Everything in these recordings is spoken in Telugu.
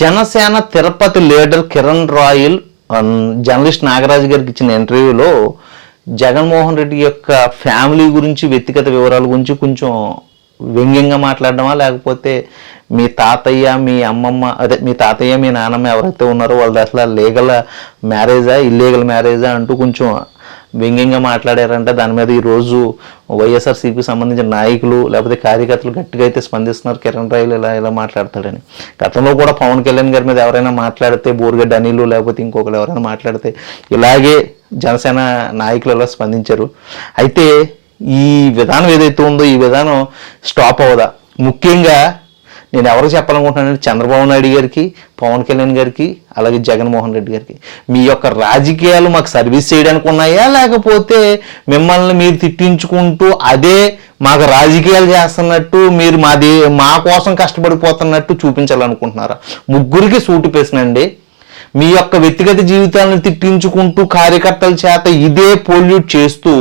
Janasena Tirupati leader Kiran royal journalist Nagaraju గారికి ఇచ్చిన ఇంటర్వ్యూలో జగన్మోహన్ రెడ్డి యొక్క ఫ్యామిలీ గురించి, వ్యక్తిగత వివరాల గురించి కొంచెం వ్యంగ్యంగా మాట్లాడడమా, లేకపోతే మీ తాతయ్య, మీ అమ్మమ్మ, అదే మీ తాతయ్య, మీ నాన్నమ్మ ఎవరైతే ఉన్నారో వాళ్ళు అసలు లీగల్ మ్యారేజా, ఇల్లీగల్ మ్యారేజా అంటూ కొంచెం వ్యంగ్యంగా మాట్లాడారంటే దాని మీద ఈరోజు వైఎస్ఆర్సీపీకి సంబంధించిన నాయకులు లేకపోతే కార్యకర్తలు గట్టిగా అయితే స్పందిస్తున్నారు. కిరణ్ రాయల్ ఇలా మాట్లాడతాడని. గతంలో కూడా పవన్ కళ్యాణ్ గారి మీద ఎవరైనా మాట్లాడితే, బోరుగడ్డ అనిలు లేకపోతే ఇంకొకరు ఎవరైనా మాట్లాడితే ఇలాగే జనసేన నాయకులు ఇలా స్పందించారు. అయితే ఈ విధానం ఏదైతే ఉందో ఈ విధానం స్టాప్ అవ్వదా? ముఖ్యంగా నేను ఎవరికి చెప్పాలనుకుంటున్నానంటే చంద్రబాబు నాయుడు గారికి, పవన్ కళ్యాణ్ గారికి, అలాగే జగన్మోహన్ రెడ్డి గారికి, మీ యొక్క రాజకీయాలు మాకు సర్వీస్ చేయడానికి ఉన్నాయా, లేకపోతే మిమ్మల్ని మీరు తిట్టించుకుంటూ అదే మాకు రాజకీయాలు చేస్తున్నట్టు మీరు మా కోసం కష్టపడిపోతున్నట్టు చూపించాలనుకుంటున్నారా? ముగ్గురికి సూటు పేసినండి. మీ యొక్క వ్యక్తిగత జీవితాలను తిట్టించుకుంటూ కార్యకర్తల చేత ఇదే పొల్యూట్ చేస్తూ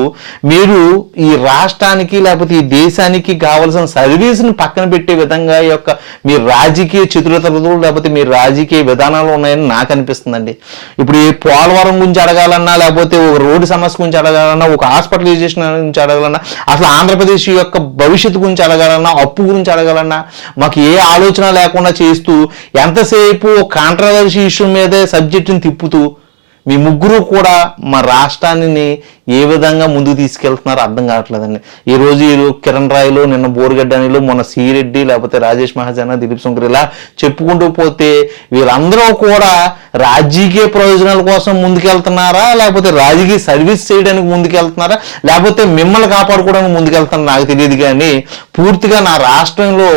మీరు ఈ రాష్ట్రానికి లేకపోతే ఈ దేశానికి కావలసిన సర్వీస్ని పక్కన పెట్టే విధంగా ఈ యొక్క మీ రాజకీయ చతురతలు లేకపోతే మీ రాజకీయ విధానాలు ఉన్నాయని నాకు అనిపిస్తుందండి. ఇప్పుడు ఈ పోలవరం గురించి అడగాలన్నా, లేకపోతే ఒక రోడ్డు సమస్య గురించి అడగాలన్నా, ఒక హాస్పిటలైజేషన్ గురించి అడగాలన్నా, అసలు ఆంధ్రప్రదేశ్ యొక్క భవిష్యత్తు గురించి అడగాలన్నా, అప్పు గురించి అడగాలన్నా మాకు ఏ ఆలోచన లేకుండా చేస్తూ ఎంతసేపు కాంట్రవర్సీ ఇష్యూ మీదే సబ్జెక్టుని తిప్పుతూ మీ ముగ్గురు కూడా మా రాష్ట్రాన్ని ఏ విధంగా ముందుకు తీసుకెళ్తున్నారో అర్థం కావట్లేదండి. ఈరోజు కిరణ్ రాయలు, నిన్న బోరుగడ్డ అనిలు, మొన్న సిరెడ్డి, లేకపోతే రాజేష్ మహాజన, దిలీప్ శంకర్ ఇలా చెప్పుకుంటూ పోతే వీళ్ళందరూ కూడా రాజకీయ ప్రయోజనాల కోసం ముందుకెళ్తున్నారా, లేకపోతే రాజకీయ సర్వీస్ చేయడానికి ముందుకెళ్తున్నారా, లేకపోతే మిమ్మల్ని కాపాడుకోవడానికి ముందుకెళ్తున్నారా నాకు తెలియదు. కానీ పూర్తిగా నా రాష్ట్రంలో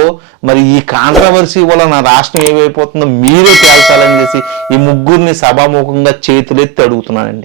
మరి ఈ కాంట్రవర్సీ వల్ల నా రాష్ట్రం ఏమైపోతుందో మీరే తేల్చాలని చేసి ఈ ముగ్గురిని సభాముఖంగా చేతులెత్తి అడుగుతున్నానండి.